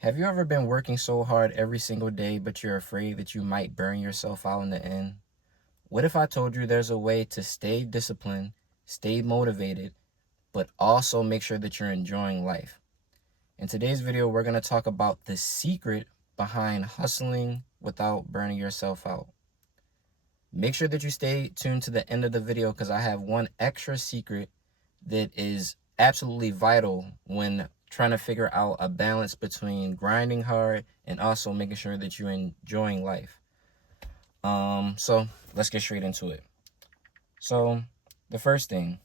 Have you ever been working so hard every single day, but you're afraid that you might burn yourself out in the end? What if I told you there's a way to stay disciplined, stay motivated, but also make sure that you're enjoying life? In today's video, we're going to talk about the secret behind hustling without burning yourself out. Make sure that you stay tuned to the end of the video because I have one extra secret that is absolutely vital when trying to figure out a balance between grinding hard and also making sure that you're enjoying life. So let's get straight into it. So the first thing,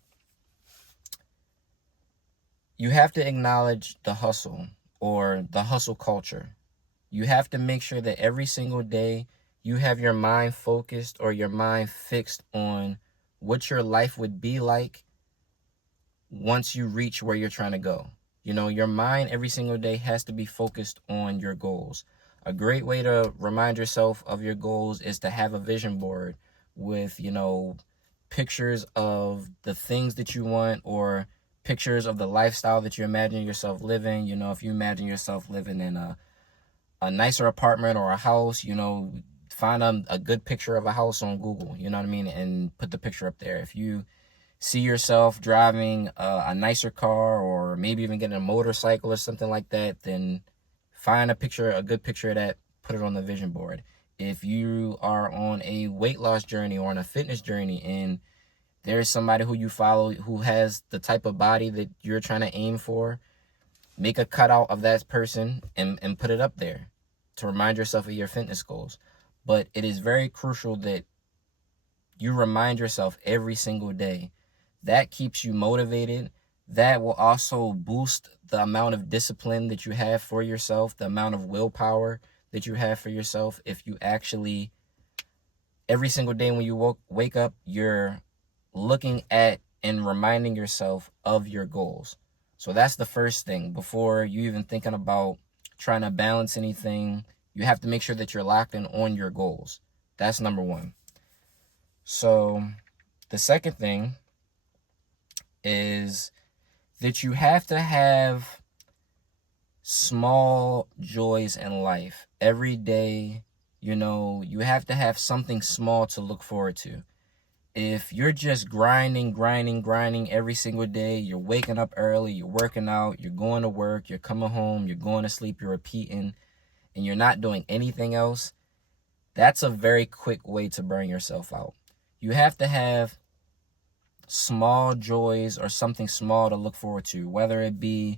you have to acknowledge the hustle or the hustle culture. You have to make sure that every single day you have your mind focused or your mind fixed on what your life would be like once you reach where you're trying to go. You know, your mind every single day has to be focused on your goals. A great way to remind yourself of your goals is to have a vision board with, pictures of the things that you want or pictures of the lifestyle that you imagine yourself living. You know, if you imagine yourself living in a nicer apartment or a house, find a good picture of a house on Google, you know what I mean, and put the picture up there. If you see yourself driving a nicer car or maybe even getting a motorcycle or something like that, then find a good picture of that, put it on the vision board. If you are on a weight loss journey or on a fitness journey and there's somebody who you follow who has the type of body that you're trying to aim for, make a cutout of that person and put it up there to remind yourself of your fitness goals. But it is very crucial that you remind yourself every single day. That keeps you motivated. That will also boost the amount of discipline that you have for yourself, the amount of willpower that you have for yourself. If you actually, every single day when you wake up, you're looking at and reminding yourself of your goals. So that's the first thing. Before you even thinking about trying to balance anything, you have to make sure that you're locked in on your goals. That's number one. So the second thing is that you have to have small joys in life. Every day, you have to have something small to look forward to. If you're just grinding every single day, you're waking up early, you're working out, you're going to work, you're coming home, you're going to sleep, you're repeating, and you're not doing anything else, that's a very quick way to burn yourself out. You have to have small joys or something small to look forward to, whether it be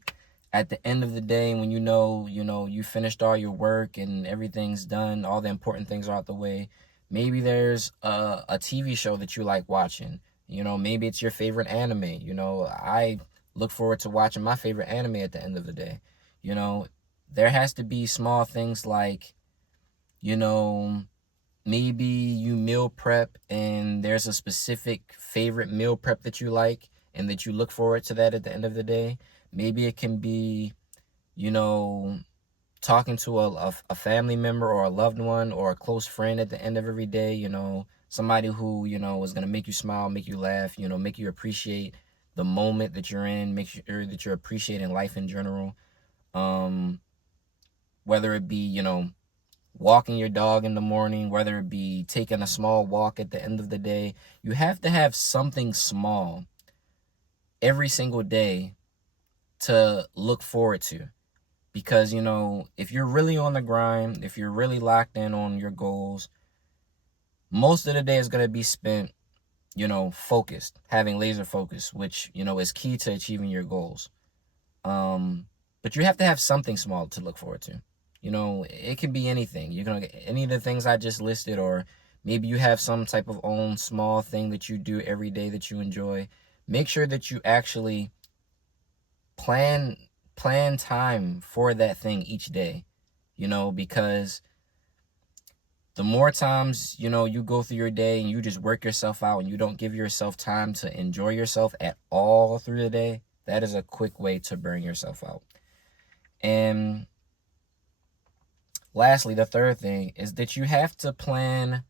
at the end of the day when you finished all your work and everything's done, all the important things are out the way. Maybe there's a TV show that you like watching. Maybe it's your favorite anime. I look forward to watching my favorite anime at the end of the day. There has to be small things like, maybe you meal prep and there's a specific favorite meal prep that you like and that you look forward to that at the end of the day. Maybe it can be, talking to a family member or a loved one or a close friend at the end of every day, somebody who, is going to make you smile, make you laugh, make you appreciate the moment that you're in, make sure that you're appreciating life in general. Whether it be, walking your dog in the morning, whether it be taking a small walk at the end of the day, you have to have something small every single day to look forward to. Because, if you're really on the grind, if you're really locked in on your goals, most of the day is going to be spent, focused, having laser focus, which, is key to achieving your goals. But you have to have something small to look forward to. It can be anything. You're going to get any of the things I just listed, or maybe you have some type of own small thing that you do every day that you enjoy. Make sure that you actually plan time for that thing each day, because the more times, you go through your day and you just work yourself out and you don't give yourself time to enjoy yourself at all through the day, that is a quick way to burn yourself out. And lastly, the third thing is that you have to plan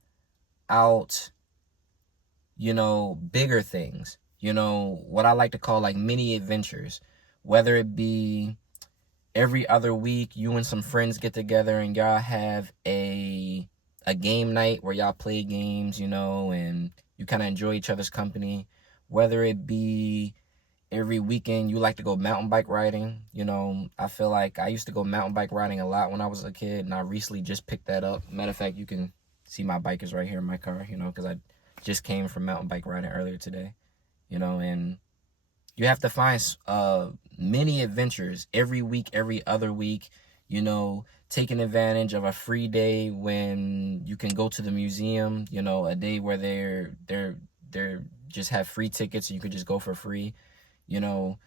out, bigger things, what I like to call like mini adventures, whether it be every other week, you and some friends get together and y'all have a game night where y'all play games, you know, and you kind of enjoy each other's company. Whether it be every weekend you like to go mountain bike riding, you know, I feel like I used to go mountain bike riding a lot when I was a kid, and I recently just picked that up. Matter of fact, you can see my bike is right here in my car, you know, because I just came from mountain bike riding earlier today, you know, and you have to find many adventures every week, every other week, you know, taking advantage of a free day when you can go to the museum, you know, a day where they're just have free tickets, so you could just go for free, you know.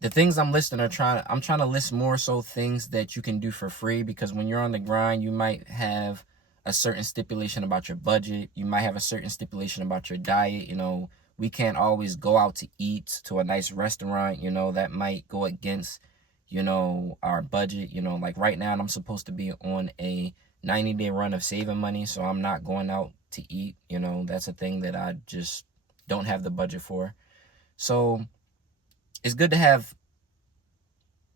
The things I'm listing I'm trying to list more so things that you can do for free, because when you're on the grind, you might have a certain stipulation about your budget. You might have a certain stipulation about your diet. You know, we can't always go out to eat to a nice restaurant, you know, that might go against, you know, our budget. You know, like right now I'm supposed to be on a 90-day run of saving money, so I'm not going out to eat. You know, that's a thing that I just don't have the budget for. So it's good to have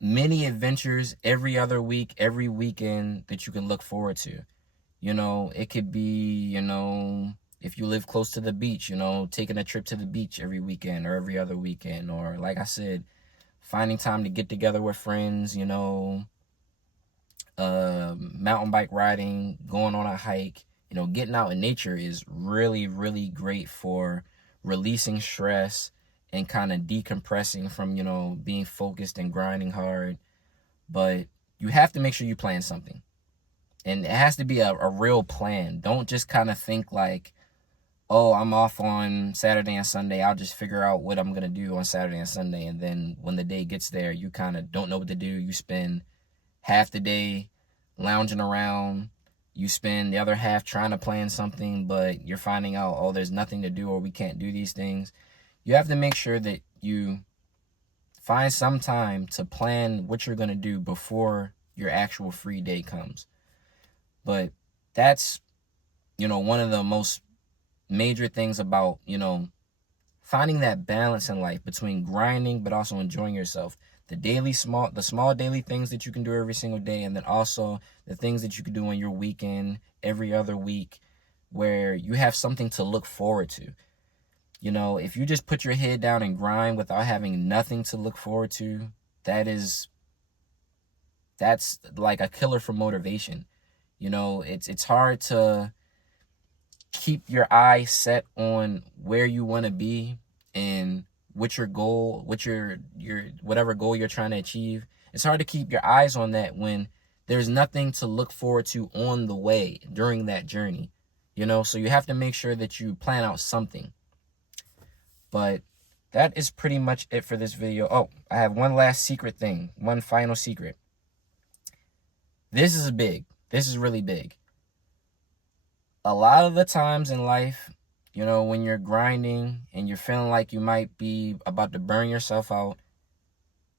many adventures every other week, every weekend that you can look forward to. You know, it could be, you know, if you live close to the beach, you know, taking a trip to the beach every weekend or every other weekend. Or like I said, finding time to get together with friends, you know, mountain bike riding, going on a hike. You know, getting out in nature is really, really great for releasing stress and kind of decompressing from, you know, being focused and grinding hard. But you have to make sure you plan something. And it has to be a real plan. Don't just kind of think like, oh, I'm off on Saturday and Sunday, I'll just figure out what I'm going to do on Saturday and Sunday. And then when the day gets there, you kind of don't know what to do. You spend half the day lounging around. You spend the other half trying to plan something, but you're finding out, oh, there's nothing to do, or we can't do these things. You have to make sure that you find some time to plan what you're going to do before your actual free day comes. But that's, you know, one of the most major things about, you know, finding that balance in life between grinding but also enjoying yourself. The small daily things that you can do every single day, and then also the things that you can do on your weekend every other week, where you have something to look forward to. You know, if you just put your head down and grind without having nothing to look forward to, that's like a killer for motivation. You know, it's hard to keep your eye set on where you want to be and what's your goal, whatever goal you're trying to achieve. It's hard to keep your eyes on that when there's nothing to look forward to on the way during that journey. You know, so you have to make sure that you plan out something. But that is pretty much it for this video. Oh, I have one last secret thing, one final secret. This is big. This is really big. A lot of the times in life, you know, when you're grinding and you're feeling like you might be about to burn yourself out,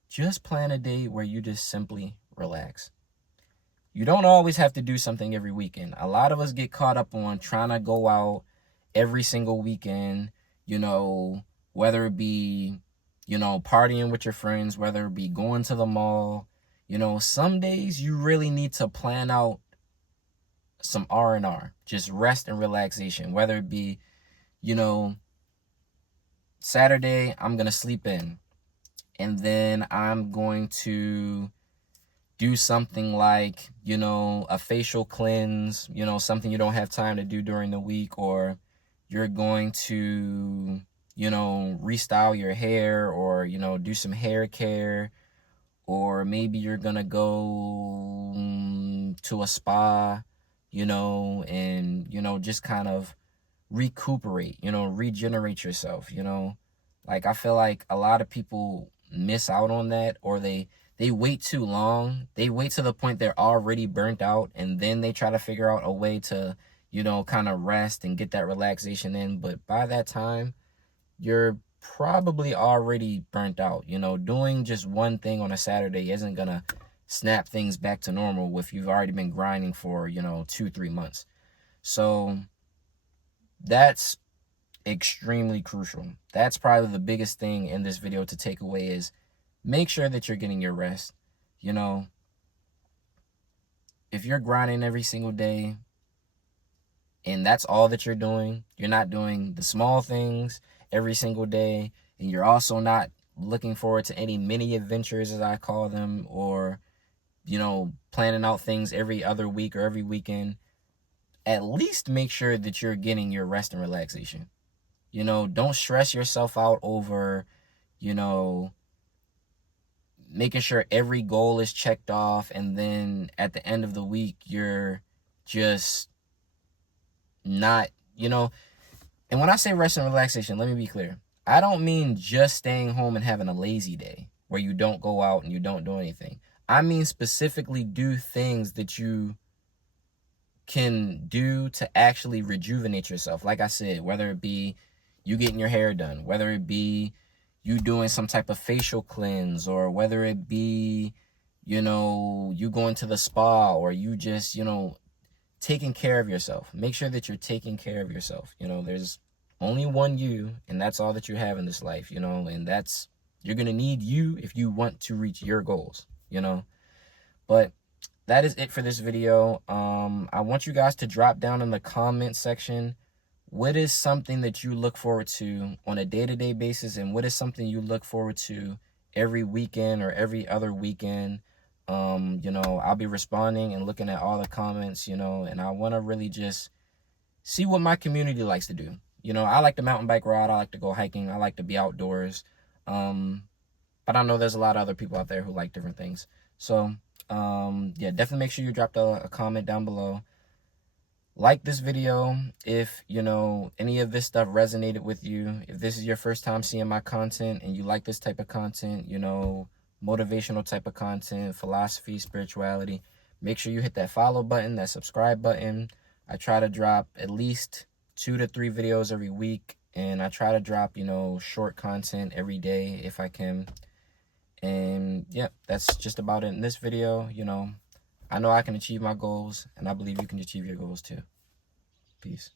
just plan a day where you just simply relax. You don't always have to do something every weekend. A lot of us get caught up on trying to go out every single weekend, you know, whether it be, you know, partying with your friends, whether it be going to the mall. You know, some days you really need to plan out some R&R, just rest and relaxation, whether it be, you know, Saturday, I'm going to sleep in, and then I'm going to do something like, you know, a facial cleanse, you know, something you don't have time to do during the week, or you're going to, you know, restyle your hair, or, you know, do some hair care, or maybe you're going to go to a spa, you know, and, you know, just kind of recuperate, you know, regenerate yourself, you know. Like, I feel like a lot of people miss out on that, or they wait too long. They wait to the point they're already burnt out, and then they try to figure out a way to, you know, kind of rest and get that relaxation in. But by that time, you're probably already burnt out. You know, doing just one thing on a Saturday isn't gonna snap things back to normal if you've already been grinding for, you know, 2-3 months. So that's extremely crucial. That's probably the biggest thing in this video to take away is make sure that you're getting your rest. you know, if you're grinding every single day and that's all that you're doing, you're not doing the small things every single day, and you're also not looking forward to any mini adventures, as I call them, or, you know, planning out things every other week or every weekend, at least make sure that you're getting your rest and relaxation. You know, don't stress yourself out over, you know, making sure every goal is checked off, and then at the end of the week, you're just not, you know. And when I say rest and relaxation, let me be clear. I don't mean just staying home and having a lazy day where you don't go out and you don't do anything. I mean specifically do things that you can do to actually rejuvenate yourself. Like I said, whether it be you getting your hair done, whether it be you doing some type of facial cleanse, or whether it be, you know, you going to the spa, or you just, you know, taking care of yourself. Make sure that you're taking care of yourself. You know, there's only one you, and that's all that you have in this life, you know, and that's, you're going to need you if you want to reach your goals, you know. But that is it for this video. I want you guys to drop down in the comment section, what is something that you look forward to on a day-to-day basis, and what is something you look forward to every weekend or every other weekend. You know, I'll be responding and looking at all the comments, you know, and I want to really just see what my community likes to do. You know, I like to mountain bike ride, I like to go hiking, I like to be outdoors. But I know there's a lot of other people out there who like different things. So, yeah, definitely make sure you drop a comment down below. Like this video if, you know, any of this stuff resonated with you. If this is your first time seeing my content and you like this type of content, you know, motivational type of content, philosophy, spirituality, make sure you hit that follow button, that subscribe button. I try to drop at least 2 to 3 videos every week, and I try to drop, you know, short content every day if I can. And yeah, that's just about it in this video. You know, I know I can achieve my goals, and I believe you can achieve your goals too. Peace.